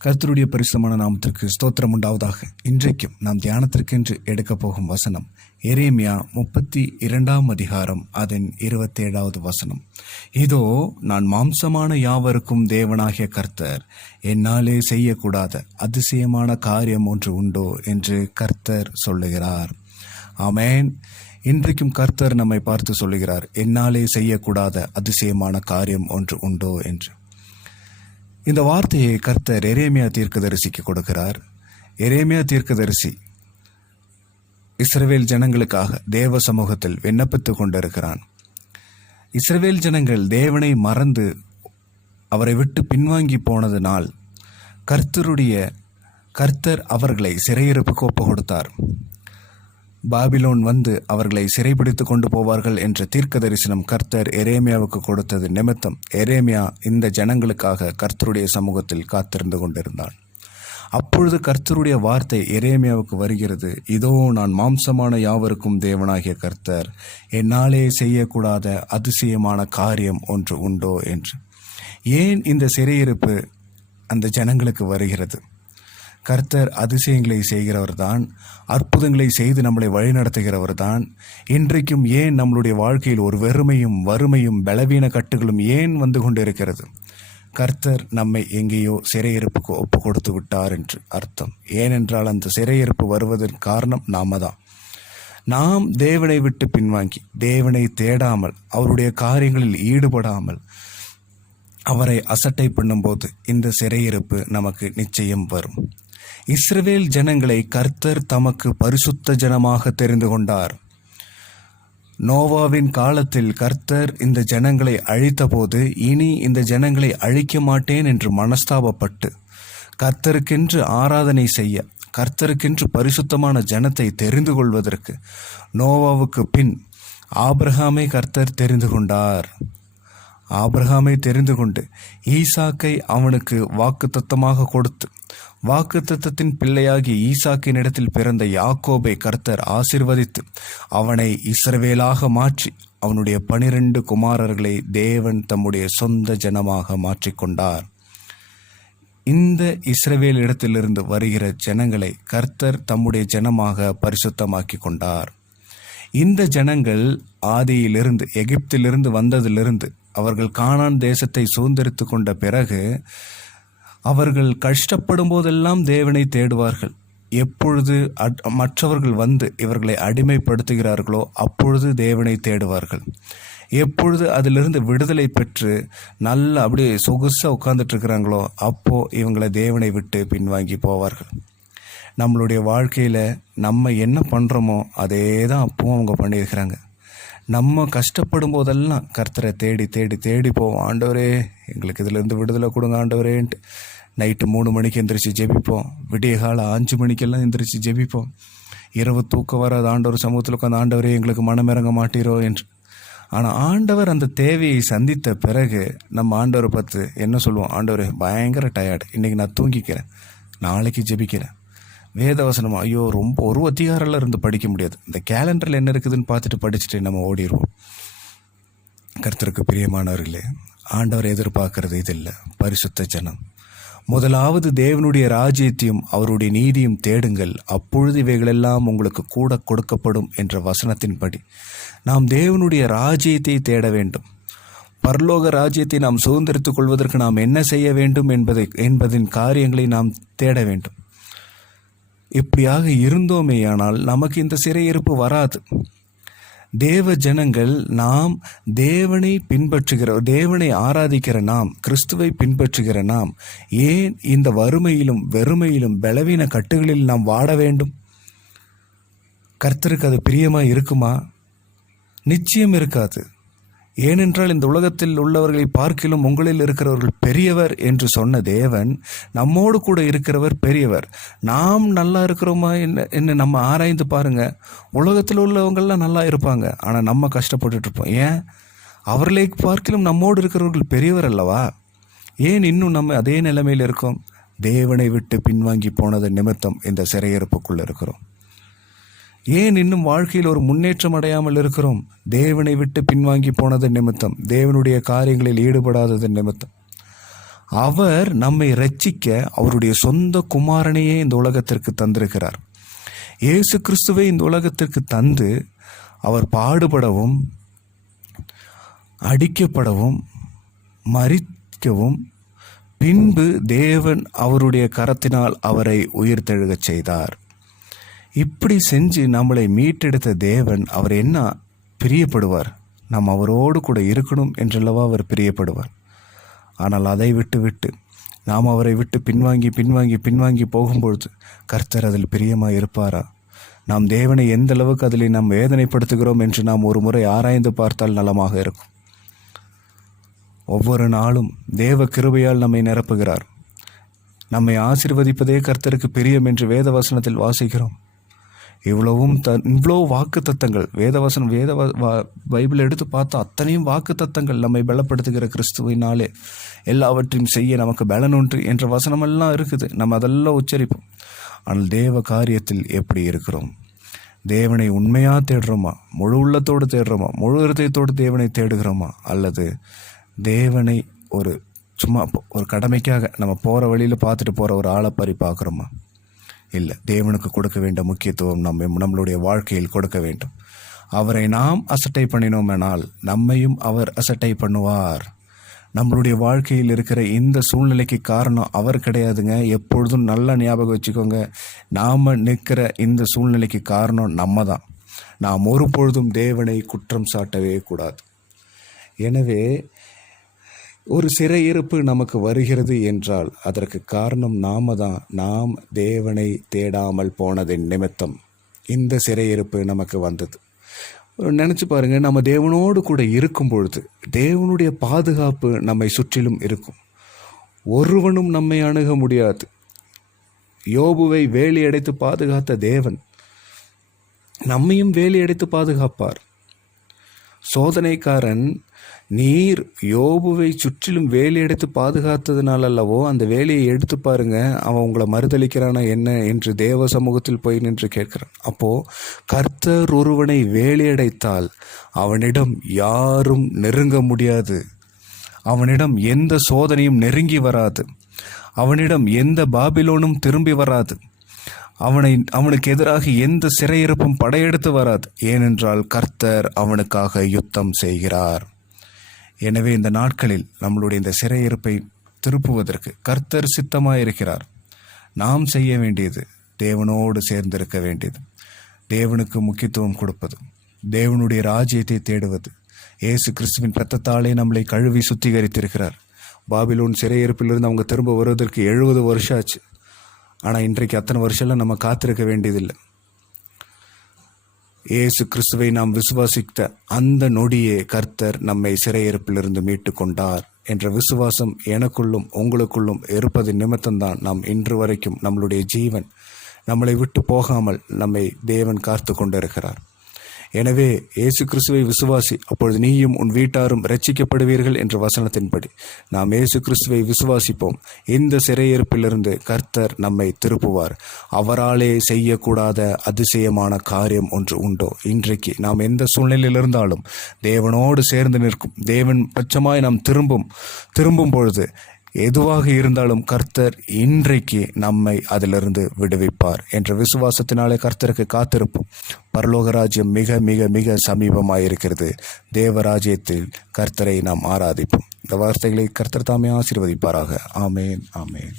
கர்த்தருடைய பரிசுத்தமான நாமத்திற்கு ஸ்தோத்திரம் உண்டாவதாக. இன்றைக்கும் நாம் தியானத்திற்கென்று எடுக்கப் போகும் வசனம் எரேமியா 32 அதன் 27 வசனம். இதோ நான் மாம்சமான யாவருக்கும் தேவனாகிய கர்த்தர், என்னாலே செய்யக்கூடாத அதிசயமான காரியம் ஒன்று உண்டோ என்று கர்த்தர் சொல்லுகிறார். ஆமென். இன்றைக்கும் கர்த்தர் நம்மை பார்த்து சொல்லுகிறார், என்னாலே செய்யக்கூடாத அதிசயமான காரியம் ஒன்று உண்டோ என்று. இந்த வார்த்தையை கர்த்தர் எரேமியா தீர்க்கதரிசிக்கு கொடுக்கிறார். எரேமியா தீர்க்கதரிசி இஸ்ரவேல் ஜனங்களுக்காக தேவ சமூகத்தில் விண்ணப்பித்துக் கொண்டிருக்கிறான். இஸ்ரவேல் ஜனங்கள் தேவனை மறந்து அவரை விட்டு பின்வாங்கி போனதினால் கர்த்தர் அவர்களை சிறையிருப்புக்கு ஒப்பு கொடுத்தார். பாபிலோன் வந்து அவர்களை சிறைபிடித்து கொண்டு போவார்கள் என்ற தீர்க்க தரிசனம் கர்த்தர் எரேமியாவுக்கு கொடுத்தது நிமித்தம் எரேமியா இந்த ஜனங்களுக்காக கர்த்தருடைய சமூகத்தில் காத்திருந்து கொண்டிருந்தான். அப்பொழுது கர்த்தருடைய வார்த்தை எரேமியாவுக்கு வருகிறது, இதோ நான் மாம்சமான யாவருக்கும் தேவனாகிய கர்த்தர், என்னாலே செய்யக்கூடாத அதிசயமான காரியம் ஒன்று உண்டோ என்று. ஏன் இந்த சிறையிருப்பு அந்த ஜனங்களுக்கு வருகிறது? கர்த்தர் அதிசயங்களை செய்கிறவர் தான், அற்புதங்களை செய்து நம்மளை வழிநடத்துகிறவர் தான். இன்றைக்கும் ஏன் நம்மளுடைய வாழ்க்கையில் ஒரு வெறுமையும் வறுமையும் பலவீன கட்டுகளும் ஏன் வந்து கொண்டிருக்கிறது? கர்த்தர் நம்மை எங்கேயோ சிறையிருப்புக்கு ஒப்பு கொடுத்து விட்டார் என்று அர்த்தம். ஏனென்றால் அந்த சிறையிருப்பு வருவதற்கு காரணம் நாம தான். நாம் தேவனை விட்டு பின்வாங்கி தேவனை தேடாமல் அவருடைய காரியங்களில் ஈடுபடாமல் அவரை அசட்டை பண்ணும்போது இந்த சிறையிருப்பு நமக்கு நிச்சயம் வரும். இஸ்ரவேல் ஜனங்களை கர்த்தர் தமக்கு பரிசுத்த ஜனமாக தெரிந்து கொண்டார். நோவாவின் காலத்தில் கர்த்தர் இந்த ஜனங்களை அழித்த போது இனி இந்த ஜனங்களை அழிக்க மாட்டேன் என்று மனஸ்தாபப்பட்டு கர்த்தருக்கென்று ஆராதனை செய்ய, கர்த்தருக்கென்று பரிசுத்தமான ஜனத்தை தெரிந்து கொள்வதற்கு நோவாவுக்கு பின் ஆபிரகாமை கர்த்தர் தெரிந்து கொண்டார். ஆபிரகாமை தெரிந்து கொண்டு ஈசாக்கை அவனுக்கு வாக்குத்தத்தமாக கொடுத்து, வாக்குத்தத்தத்தின் பிள்ளையாகி ஈசாக்கின் இடத்தில் பிறந்த யாக்கோபை கர்த்தர் ஆசீர்வதித்து அவனை இஸ்ரவேலாக மாற்றி அவனுடைய 12 குமாரர்களை தேவன் தம்முடைய சொந்த ஜனமாக மாற்றிக்கொண்டார். இந்த இஸ்ரவேல் இடத்திலிருந்து வருகிற ஜனங்களை கர்த்தர் தம்முடைய ஜனமாக பரிசுத்தமாக்கி கொண்டார். இந்த ஜனங்கள் ஆதியிலிருந்து எகிப்திலிருந்து வந்ததிலிருந்து அவர்கள் கானான் தேசத்தை சுதந்திரித்து கொண்ட பிறகு அவர்கள் கஷ்டப்படும் போதெல்லாம் தேவனை தேடுவார்கள். எப்பொழுது மற்றவர்கள் வந்து இவர்களை அடிமைப்படுத்துகிறார்களோ அப்பொழுது தேவனை தேடுவார்கள். எப்பொழுது அதிலிருந்து விடுதலை பெற்று நல்லா அப்படியே சொகுசாக உட்கார்ந்துட்டு இருக்கிறாங்களோ அப்போ இவங்களை தேவனை விட்டு பின்வாங்கி போவார்கள். நம்மளுடைய வாழ்க்கையில் நம்ம என்ன பண்ணுறோமோ அதே தான் அப்பவும் அவங்க பண்ணியிருக்கிறாங்க. நம்ம கஷ்டப்படும் போதெல்லாம் கர்த்தரை தேடி தேடி தேடி போவோம். ஆண்டவரே எங்களுக்கு இதிலேருந்து விடுதலை கொடுங்க ஆண்டவரேன்ட்டு நைட்டு 3 மணிக்கு எந்திரிச்சு ஜெபிப்போம். விடிய காலம் 5 மணிக்கெல்லாம் எந்திரிச்சு ஜெபிப்போம். இரவு தூக்கம் வராது ஆண்டவர் சமூகத்தில் உட்காந்து, ஆண்டவரே எங்களுக்கு மனமிறங்க மாட்டீரோ என்று. ஆனால் ஆண்டவர் அந்த தேவையை சந்தித்த பிறகு நம்ம ஆண்டவரை பார்த்து என்ன சொல்லுவோம்? ஆண்டவரே பயங்கர டயர்டு, இன்றைக்கி நான் தூங்கிக்கிறேன், நாளைக்கு ஜெபிக்கிறேன். வேதவசனம் ஐயோ ரொம்ப ஒரு அதிகாரில் இருந்து படிக்க முடியாது, இந்த கேலண்டரில் என்ன இருக்குதுன்னு பார்த்துட்டு படிச்சுட்டு நம்ம ஓடிடுவோம். கர்த்தருக்கு பிரியமானவர்களே, ஆண்டவர் எதிர்பார்க்கறது இது இல்லை, பரிசுத்த ஜனம். முதலாவது தேவனுடைய ராஜ்யத்தையும் அவருடைய நீதியும் தேடுங்கள், அப்பொழுது இவைகளெல்லாம் உங்களுக்கு கூட கொடுக்கப்படும் என்ற வசனத்தின்படி நாம் தேவனுடைய ராஜ்யத்தை தேட வேண்டும். பரலோக ராஜ்யத்தை நாம் சுதந்திரித்துக் கொள்வதற்கு நாம் என்ன செய்ய வேண்டும் என்பதின் காரியங்களை நாம் தேட வேண்டும். இப்படியாக இருந்தோமேயானால் நமக்கு இந்த சிறையிருப்பு வராது. தேவ ஜனங்கள் நாம் தேவனை ஆராதிக்கிற நாம், கிறிஸ்துவை பின்பற்றுகிற நாம் ஏன் இந்த வறுமையிலும் வெறுமையிலும் பலவீன கட்டுகளில் நாம் வாட வேண்டும்? கர்த்தருக்கு அது பிரியமா இருக்குமா? நிச்சயம் இருக்காது. ஏனென்றால் இந்த உலகத்தில் உள்ளவர்களை பார்க்கிலும் உங்களில் இருக்கிறவர்கள் பெரியவர் என்று சொன்ன தேவன் நம்மோடு கூட இருக்கிறவர் பெரியவர். நாம் நல்லா இருக்கிறோமா என்ன நம்ம ஆராய்ந்து பாருங்க. உலகத்தில் உள்ளவங்கள்லாம் நல்லா இருப்பாங்க, ஆனால் நம்ம கஷ்டப்பட்டுட்டு இருப்போம். ஏன்? அவர்களை பார்க்கிலும் நம்மோடு இருக்கிறவர்கள் பெரியவர் அல்லவா? ஏன் இன்னும் நம்ம அதே நிலைமையில் இருக்கோம்? தேவனை விட்டு பின்வாங்கி போனது நிமித்தம் இந்த சிறையிருப்புக்குள் இருக்கிறோம். ஏன் இன்னும் வாழ்க்கையில் ஒரு முன்னேற்றம் அடையாமல் இருக்கிறோம்? தேவனை விட்டு பின்வாங்கி போனது நிமித்தம், தேவனுடைய காரியங்களில் ஈடுபடாதது நிமித்தம். அவர் நம்மை ரட்சிக்க அவருடைய சொந்த குமாரனையே இந்த உலகத்திற்கு தந்திருக்கிறார். இயேசு கிறிஸ்துவை இந்த உலகத்திற்கு தந்து அவர் பாடுபடவும், அடிக்கப்படவும், மரிக்கவும், பின்பு தேவன் அவருடைய கரத்தினால் அவரை உயிர்த்தெழுகச் செய்தார். இப்படி செஞ்சு நம்மளை மீட்டெடுத்த தேவன் அவர் என்ன பிரியப்படுவார்? நாம் அவரோடு கூட இருக்கணும் என்றல்லவா அவர் பிரியப்படுவார். ஆனால் அதை விட்டு நாம் அவரை விட்டு பின்வாங்கி போகும்பொழுது கர்த்தர் அதில் பிரியமாக இருப்பாரா? நாம் தேவனை எந்த அளவுக்கு அதில் நாம் வேதனைப்படுத்துகிறோம் என்று நாம் ஒரு முறை ஆராய்ந்து பார்த்தால் நலமாக இருக்கும். ஒவ்வொரு நாளும் தேவ கிருபையால் நம்மை நிரப்புகிறார். நம்மை ஆசீர்வதிப்பதே கர்த்தருக்கு பிரியம் என்று வேத வசனத்தில் வாசிக்கிறோம். இவ்வளோ வாக்கு தத்தங்கள் பைபிள் எடுத்து பார்த்தா அத்தனையும் வாக்கு தத்தங்கள் நம்மை பலப்படுத்துகிற கிறிஸ்துவினாலே எல்லாவற்றையும் செய்ய நமக்கு பலனுண்டு என்ற வசனமெல்லாம் இருக்குது. நம்ம அதெல்லாம் உச்சரிப்போம். ஆனால் தேவ காரியத்தில் எப்படி இருக்கிறோம்? தேவனை உண்மையாக தேடுறோமா? முழு உள்ளத்தோடு தேடுறோமா? முழு இருதயத்தோடு தேவனை தேடுகிறோமா? அல்லது தேவனை சும்மா ஒரு கடமைக்காக நம்ம போகிற வழியில் பார்த்துட்டு போகிற ஒரு ஆளைப்பறி பார்க்குறோமா? இல்லை, தேவனுக்கு கொடுக்க வேண்டிய முக்கியத்துவம் நம்மளுடைய வாழ்க்கையில் கொடுக்க வேண்டும். அவரை நாம் அசட்டை பண்ணினோமெனால் நம்மையும் அவர் அசட்டை பண்ணுவார். நம்மளுடைய வாழ்க்கையில் இருக்கிற இந்த சூழ்நிலைக்கு காரணம் அவர் கிடையாதுங்க. எப்பொழுதும் நல்லா ஞாபகம் வச்சுக்கோங்க, நாம் நிற்கிற இந்த சூழ்நிலைக்கு காரணம் நம்ம தான். நாம் ஒரு பொழுதும் தேவனை குற்றம் சாட்டவே கூடாது. எனவே ஒரு சிறையிருப்பு நமக்கு வருகிறது என்றால் அதற்கு காரணம் நாம தான். நாம் தேவனை தேடாமல் போனதின் நிமித்தம் இந்த சிறையிருப்பு நமக்கு வந்தது. நினச்சி பாருங்கள், நம்ம தேவனோடு கூட இருக்கும் பொழுது தேவனுடைய பாதுகாப்பு நம்மை சுற்றிலும் இருக்கும். ஒருவனும் நம்மை அணுக முடியாது. யோபுவை வேலி அடைத்து பாதுகாத்த தேவன் நம்மையும் வேலி அடைத்து பாதுகாப்பார். சோதனைக்காரன், நீர் யோபுவை சுற்றிலும் வேலி எடுத்து பாதுகாத்ததுனால அல்லவோ அந்த வேலையை எடுத்து பாருங்க, அவன் உங்களை மறுதளிக்கிறானா என்ன என்று தேவ சமூகத்தில் போய் நின்று கேட்கிறான். அப்போ கர்த்தர் ஒருவனை வேலையடைத்தால் அவனிடம் யாரும் நெருங்க முடியாது. அவனிடம் எந்த சோதனையும் நெருங்கி வராது. அவனிடம் எந்த பாபிலோனும் திரும்பி வராது. அவனுக்கு எதிராக எந்த சிறையிருப்பும் படையெடுத்து வராது. ஏனென்றால் கர்த்தர் அவனுக்காக யுத்தம் செய்கிறார். எனவே இந்த நாட்களில் நம்மளுடைய இந்த சிறையிருப்பை திருப்புவதற்கு கர்த்தர் சித்தமாயிருக்கிறார். நாம் செய்ய வேண்டியது தேவனோடு சேர்ந்திருக்க வேண்டியது, தேவனுக்கு முக்கியத்துவம் கொடுப்பது, தேவனுடைய ராஜ்யத்தை தேடுவது. இயேசு கிறிஸ்துவின் இரத்தத்தாலே நம்மளை கழுவி சுத்திகரித்திருக்கிறார். பாபிலோன் சிறையிருப்பிலிருந்து அவங்க திரும்ப வருவதற்கு 70 வருஷம் ஆச்சு. ஆனால் இன்றைக்கு அத்தனை வருஷம்லாம் நம்ம காத்திருக்க வேண்டியதில்லை. இயேசு கிறிஸ்துவை நாம் விசுவாசித்த அந்த நொடியே கர்த்தர் நம்மை சிறையிருப்பிலிருந்து மீட்டு கொண்டார் என்ற விசுவாசம் எனக்குள்ளும் உங்களுக்குள்ளும் இருப்பதின் நிமித்தம்தான் நாம் இன்று வரைக்கும் நம்மளுடைய ஜீவன் நம்மளை விட்டு போகாமல் நம்மை தேவன் காத்து கொண்டிருக்கிறார். எனவே இயேசு கிறிஸ்துவை விசுவாசி, அப்பொழுது நீயும் உன் வீட்டாரும் ரட்சிக்கப்படுவீர்கள் என்ற வசனத்தின்படி நாம் இயேசு கிறிஸ்துவை விசுவாசிப்போம். இந்த சிறையிருப்பிலிருந்து கர்த்தர் நம்மை திருப்புவார். அவராலே செய்யக்கூடாத அதிசயமான காரியம் ஒன்று உண்டோ? இன்றைக்கு நாம் எந்த சூழ்நிலையில் இருந்தாலும் தேவனோடு சேர்ந்து நிற்கும், தேவன் பட்சமாய் நாம் திரும்பும் பொழுது எதுவாக இருந்தாலும் கர்த்தர் இன்றைக்கு நம்மை அதிலிருந்து விடுவிப்பார் என்ற விசுவாசத்தினாலே கர்த்தருக்கு காத்திருப்போம். பரலோக ராஜ்யம் மிக மிக மிக சமீபமாயிருக்கிறது. தேவராஜ்யத்தில் கர்த்தரை நாம் ஆராதிப்போம். இந்த வார்த்தைகளை கர்த்தர் தாமே ஆசீர்வதிப்பாராக. ஆமேன், ஆமேன்.